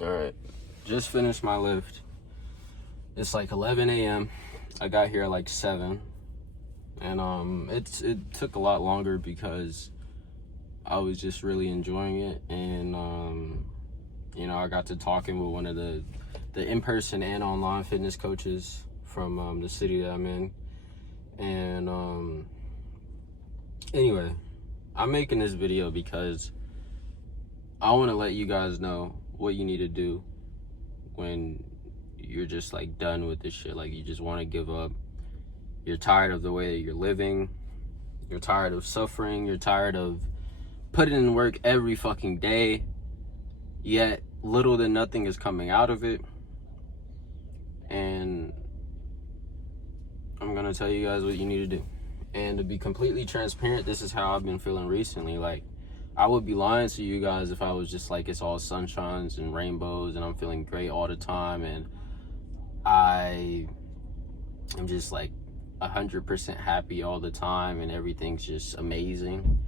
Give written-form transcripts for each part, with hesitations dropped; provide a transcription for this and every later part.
All right, just finished my lift. It's like 11 a.m. I got here at like 7, and it took a lot longer because I was just really enjoying it, and I got to talking with one of the in-person and online fitness coaches from the city that I'm in, and anyway, I'm making this video because I want to let you guys know what you need to do when you're just like done with this shit. Like, you just want to give up. You're tired of the way that you're living. You're tired of suffering. You're tired of putting in work every fucking day, yet little to nothing is coming out of it. And I'm gonna tell you guys what you need to do. And to be completely transparent, this is how I've been feeling recently. Like, I would be lying to you guys if I was just like, it's all sunshines and rainbows and I'm feeling great all the time and I am just like 100% happy all the time and everything's just amazing,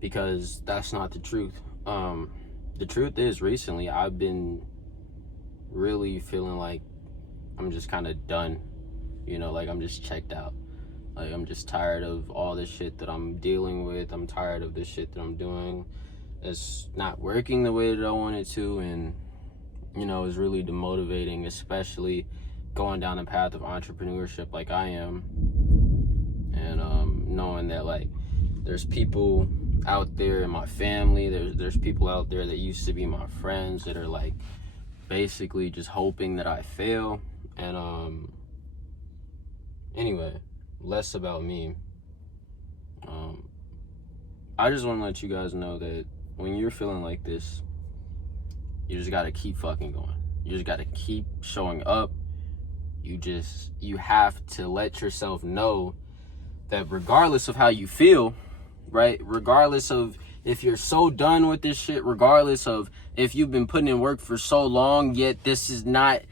because that's not the truth. The truth is, recently I've been really feeling like I'm just kind of done, like I'm just checked out. Like, I'm just tired of all the shit that I'm dealing with. I'm tired of the shit that I'm doing. It's not working the way that I want it to, and it's really demotivating, especially going down the path of entrepreneurship like I am, and knowing that like there's people out there in my family, there's people out there that used to be my friends that are like basically just hoping that I fail. And anyway, less about me. I just want to let you guys know that when you're feeling like this, you just got to keep fucking going. You just got to keep showing up. You have to let yourself know that regardless of how you feel, right? Regardless of if you're so done with this shit, regardless of if you've been putting in work for so long, yet this is not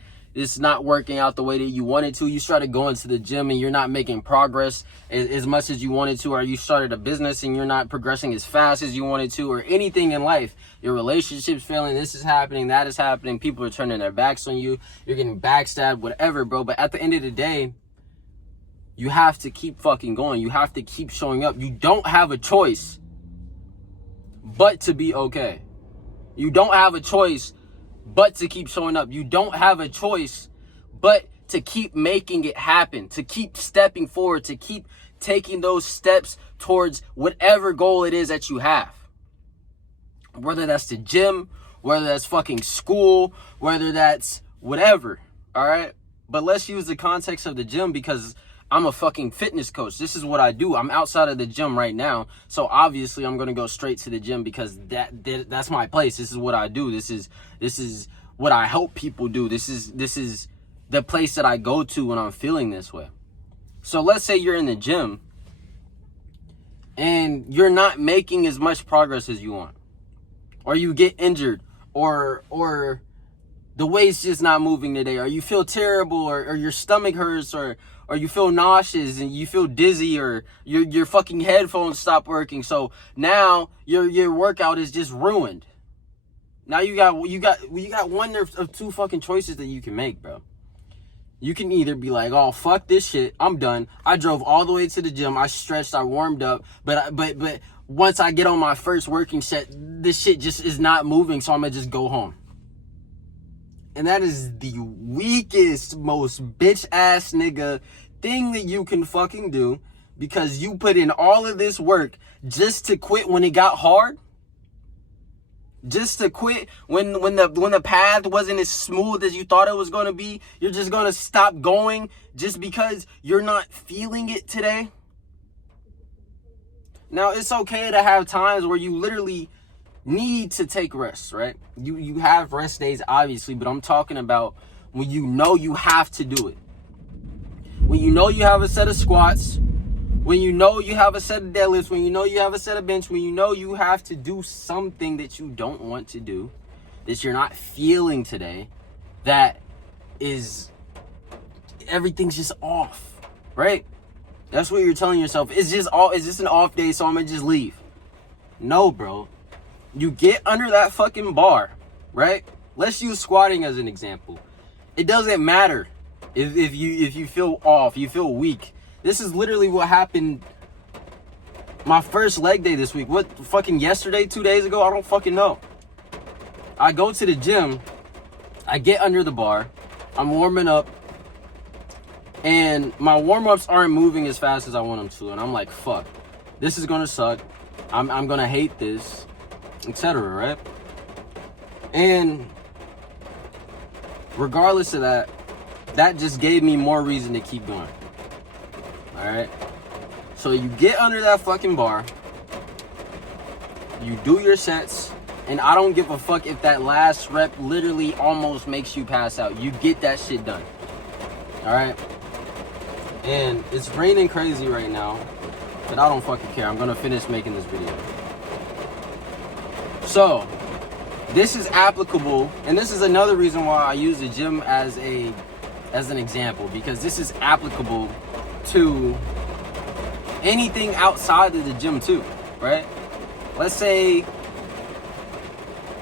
working out the way that you wanted to. You started going to the gym and you're not making progress as much as you wanted to, or you started a business and you're not progressing as fast as you wanted to, or anything in life. Your relationship's failing, this is happening, that is happening, people are turning their backs on you, you're getting backstabbed, whatever, bro. But at the end of the day, you have to keep fucking going. You have to keep showing up. You don't have a choice but to be okay. You don't have a choice but to keep showing up. You don't have a choice but to keep making it happen, to keep stepping forward, to keep taking those steps towards whatever goal it is that you have. Whether that's the gym, whether that's fucking school, whether that's whatever, all right? But let's use the context of the gym, because I'm a fucking fitness coach. This is what I do. I'm outside of the gym right now, so obviously I'm gonna go straight to the gym because that's my place. This is what I do. This is what I help people do. This is the place that I go to when I'm feeling this way. So let's say you're in the gym and you're not making as much progress as you want, or you get injured, or the weight's just not moving today, or you feel terrible, or your stomach hurts, or you feel nauseous and you feel dizzy, or your fucking headphones stop working. So now your workout is just ruined. Now you got one of two fucking choices that you can make, bro. You can either be like, oh, fuck this shit, I'm done. I drove all the way to the gym, I stretched, I warmed up, but once I get on my first working set, this shit just is not moving, so I'm gonna just go home. And that is the weakest, most bitch-ass nigga thing that you can fucking do, because you put in all of this work just to quit when it got hard. Just to quit when the path wasn't as smooth as you thought it was going to be. You're just going to stop going just because you're not feeling it today. Now, it's okay to have times where you literally need to take rest, right? You have rest days, obviously, but I'm talking about when you know you have to do it. When you know you have a set of squats, when you know you have a set of deadlifts, when you know you have a set of bench, when you know you have to do something that you don't want to do, that you're not feeling today, that is, everything's just off, right? That's what you're telling yourself. It's just an off day, so I'm gonna just leave. No, bro. You get under that fucking bar, right? Let's use squatting as an example. It doesn't matter if you feel off, you feel weak. This is literally what happened my first leg day this week. What, fucking yesterday, 2 days ago? I don't fucking know. I go to the gym, I get under the bar, I'm warming up, and my warm-ups aren't moving as fast as I want them to. And I'm like, fuck, this is gonna suck. I'm gonna hate this, etc., right? And regardless of that, that just gave me more reason to keep going. Alright? So you get under that fucking bar, you do your sets, and I don't give a fuck if that last rep literally almost makes you pass out. You get that shit done. Alright? And it's raining crazy right now, but I don't fucking care. I'm gonna finish making this video. So, this is applicable, and this is another reason why I use the gym as an example, because this is applicable to anything outside of the gym too, right? Let's say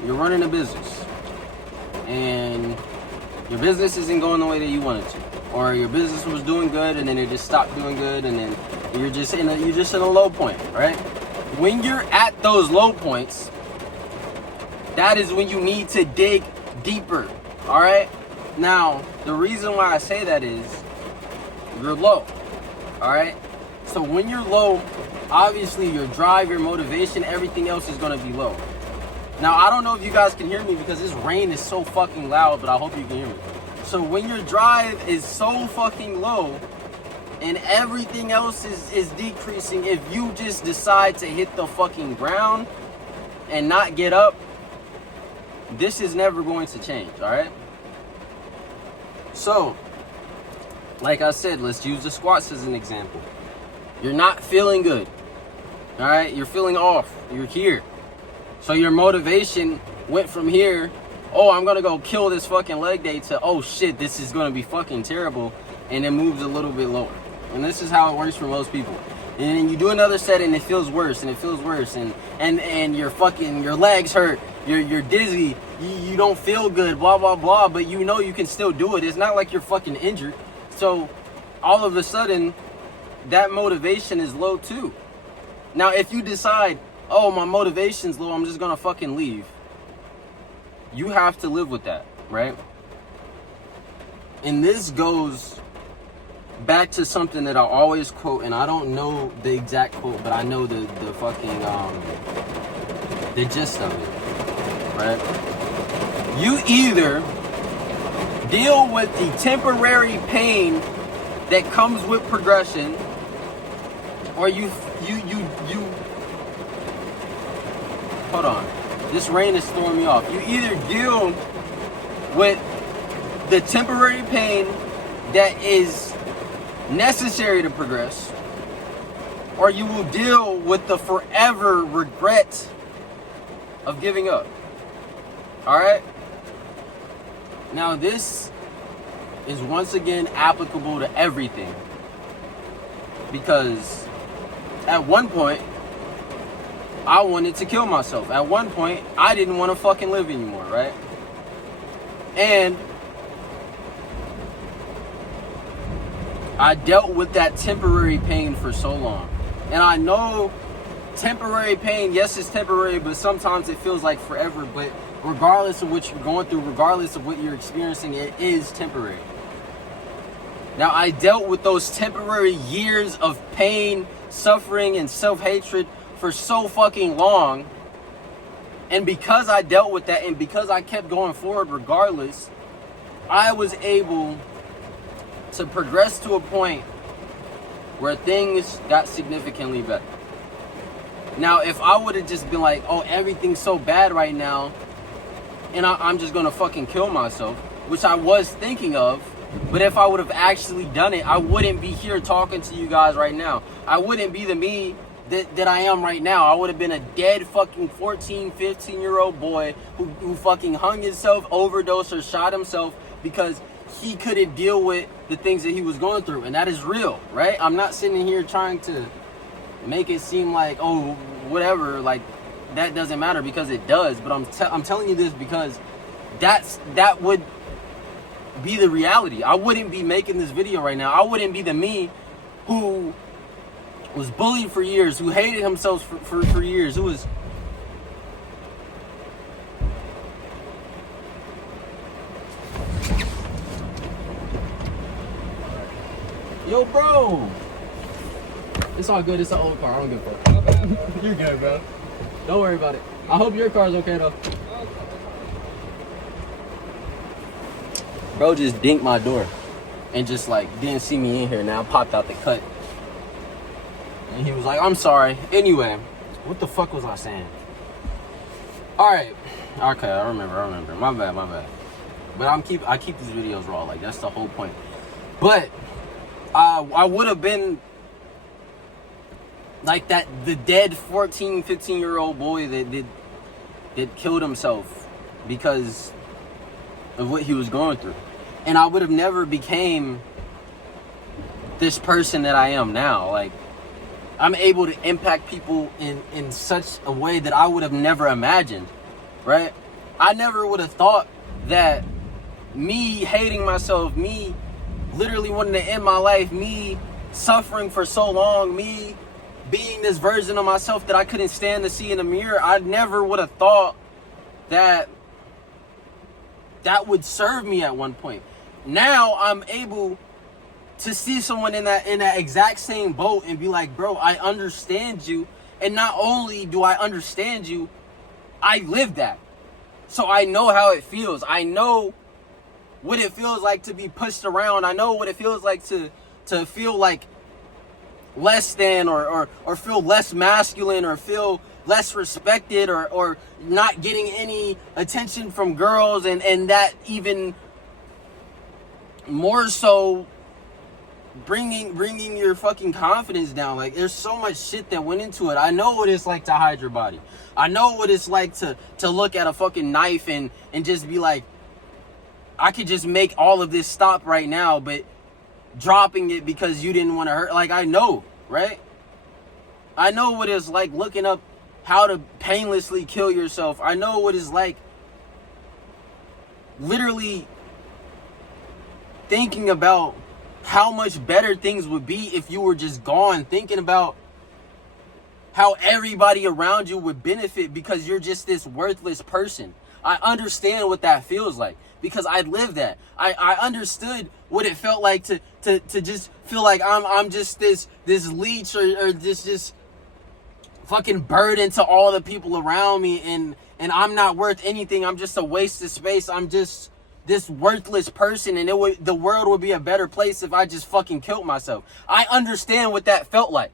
you're running a business and your business isn't going the way that you want it to, or your business was doing good and then it just stopped doing good, and then you're just in a low point, right? When you're at those low points, that is when you need to dig deeper. All right? Now, the reason why I say that is you're low. All right? So when you're low, obviously your drive, your motivation, everything else is going to be low. Now, I don't know if you guys can hear me because this rain is so fucking loud, but I hope you can hear me. So when your drive is so fucking low and everything else is decreasing, if you just decide to hit the fucking ground and not get up, this is never going to change, all right? So, like I said, let's use the squats as an example. You're not feeling good, all right? You're feeling off. You're here. So your motivation went from here, oh, I'm going to go kill this fucking leg day, to, oh, shit, this is going to be fucking terrible, and it moves a little bit lower. And this is how it works for most people. And then you do another set and it feels worse, and it feels worse, and your legs hurt, you're dizzy, you don't feel good, blah blah blah, but you know you can still do it. It's not like you're fucking injured. So all of a sudden that motivation is low too. Now if you decide, oh, my motivation's low, I'm just gonna fucking leave, you have to live with that, right? And this goes back to something that I always quote, and I don't know the exact quote, but I know the fucking the gist of it, right? You either deal with the temporary pain that comes with progression, or you hold on, this rain is throwing me off. You either deal with the temporary pain that is necessary to progress, or you will deal with the forever regret of giving up. All right? Now this is once again applicable to everything, because at one point I wanted to kill myself. At one point I didn't want to fucking live anymore, right? And I dealt with that temporary pain for so long. And I know temporary pain, yes, it's temporary, but sometimes it feels like forever. But regardless of what you're going through, regardless of what you're experiencing, it is temporary. Now, I dealt with those temporary years of pain, suffering, and self-hatred for so fucking long. And because I dealt with that, and because I kept going forward regardless, I was able to progress to a point where things got significantly better. Now, if I would have just been like, oh, everything's so bad right now, and I'm just gonna fucking kill myself, which I was thinking of, but if I would have actually done it, I wouldn't be here talking to you guys right now. I wouldn't be the me that I am right now. I would have been a dead fucking 14, 15-year-old boy who fucking hung himself, overdosed, or shot himself because he couldn't deal with the things that he was going through. And that is real, right? I'm not sitting here trying to make it seem like, oh, whatever, like that doesn't matter, because it does. But I'm telling you this because that would be the reality. I wouldn't be making this video right now. I wouldn't be the me who was bullied for years, who hated himself for years, who was... Yo, bro! It's all good. It's an old car. I don't give a fuck. You're good, bro. Don't worry about it. I hope your car's okay, though. Bro just dinked my door and just like didn't see me in here. Now I popped out the cut. And he was like, I'm sorry. Anyway, what the fuck was I saying? Alright. Okay, I remember. My bad. But I keep these videos raw. Like, that's the whole point. But I would have been like the dead 14, 15-year-old boy that killed himself because of what he was going through. And I would have never became this person that I am now. Like, I'm able to impact people in such a way that I would have never imagined, right? I never would have thought that me hating myself, me literally wanting to end my life, me suffering for so long, me being this version of myself that I couldn't stand to see in the mirror, I never would have thought that would serve me at one point. Now I'm able to see someone in that exact same boat and be like, bro, I understand you. And not only do I understand you, I live that. So I know how it feels. I know what it feels like to be pushed around. I know what it feels like to feel like less than or feel less masculine or feel less respected or not getting any attention from girls, and that even more so bringing your fucking confidence down. Like, there's so much shit that went into it. I know what it's like to hide your body. I know what it's like to look at a fucking knife and just be like, I could just make all of this stop right now, but dropping it because you didn't want to hurt. Like, I know, right? I know what it's like looking up how to painlessly kill yourself. I know what it's like literally thinking about how much better things would be if you were just gone, thinking about how everybody around you would benefit because you're just this worthless person. I understand what that feels like because I lived that. I understood what it felt like to just feel like I'm just this leech or this fucking burden to all the people around me, and I'm not worth anything. I'm just a waste of space. I'm just this worthless person, and the world would be a better place if I just fucking killed myself. I understand what that felt like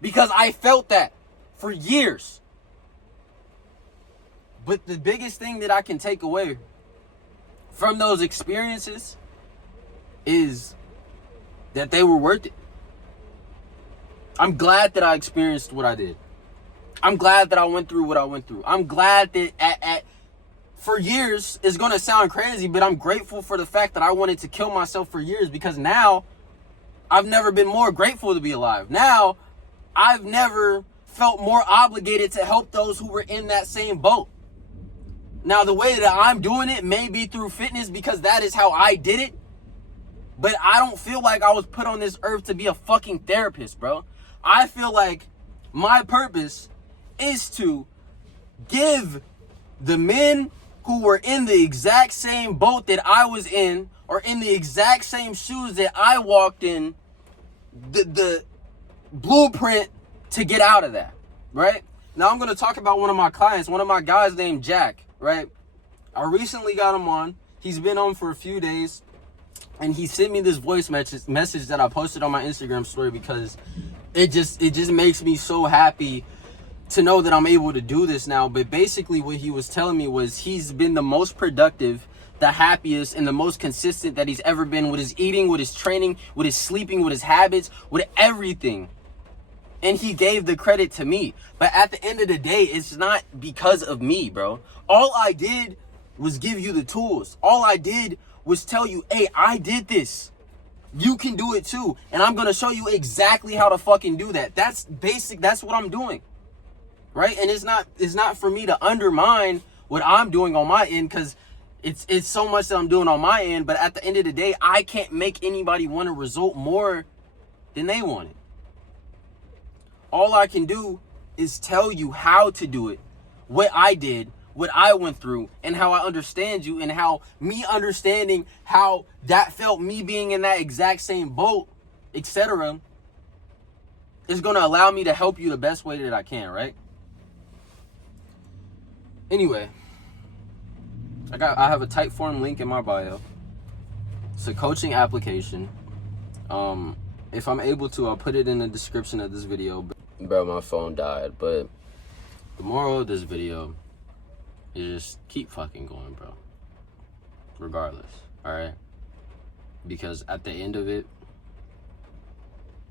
because I felt that for years. But the biggest thing that I can take away from those experiences is that they were worth it. I'm glad that I experienced what I did. I'm glad that I went through what I went through. I'm glad that for years, it's going to sound crazy, but I'm grateful for the fact that I wanted to kill myself for years, because now I've never been more grateful to be alive. Now I've never felt more obligated to help those who were in that same boat. Now, the way that I'm doing it may be through fitness because that is how I did it. But I don't feel like I was put on this earth to be a fucking therapist, bro. I feel like my purpose is to give the men who were in the exact same boat that I was in, or in the exact same shoes that I walked in, the blueprint to get out of that, right? Now I'm going to talk about one of my clients, one of my guys named Jack, right? I recently got him on. He's been on for a few days, and he sent me this voice message that I posted on my Instagram story because it just makes me so happy to know that I'm able to do this now. But basically what he was telling me was he's been the most productive, the happiest, and the most consistent that he's ever been with his eating, with his training, with his sleeping, with his habits, with everything. And he gave the credit to me. But at the end of the day, it's not because of me, bro. All I did was give you the tools. All I did was tell you, hey, I did this. You can do it too. And I'm going to show you exactly how to fucking do that. That's basic. That's what I'm doing. Right? And it's not for me to undermine what I'm doing on my end, because It's so much that I'm doing on my end, but at the end of the day, I can't make anybody want a result more than they want it. All I can do is tell you how to do it, what I did, what I went through, and how I understand you, and how me understanding how that felt, me being in that exact same boat, etc., is going to allow me to help you the best way that I can, right? Anyway, I have a Typeform link in my bio. It's a coaching application. If I'm able to, I'll put it in the description of this video. Bro, my phone died, but the moral of this video is just keep fucking going, bro. Regardless, alright? Because at the end of it,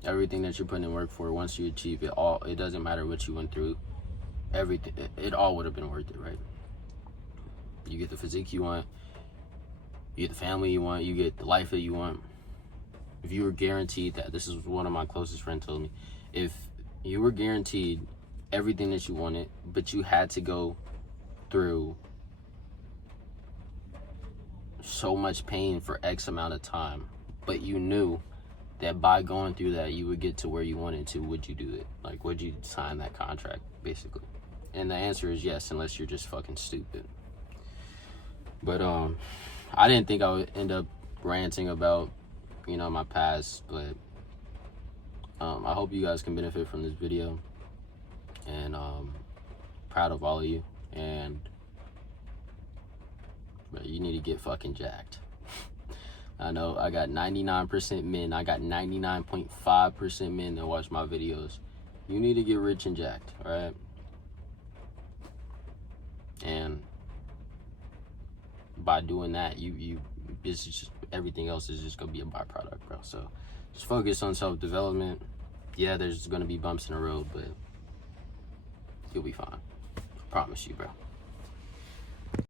everything that you're putting in work for, once you achieve it all, it doesn't matter what you went through. Everything, it all would have been worth it, right? You get the physique you want, you get the family you want, you get the life that you want. If you were guaranteed that, this is one of my closest friends told me, if you were guaranteed everything that you wanted, but you had to go through so much pain for X amount of time, but you knew that by going through that you would get to where you wanted to, would you do it? Like, would you sign that contract, basically? And the answer is yes, unless you're just fucking stupid. But I didn't think I would end up ranting about, you know, my past, but I hope you guys can benefit from this video, and proud of all of you, and you need to get fucking jacked. I know I got 99% men, I got 99.5% men that watch my videos. You need to get rich and jacked, all right? And by doing that, it's just, everything else is just gonna be a byproduct, bro. So just focus on self-development. Yeah, there's gonna be bumps in the road, but you'll be fine. I promise you, bro.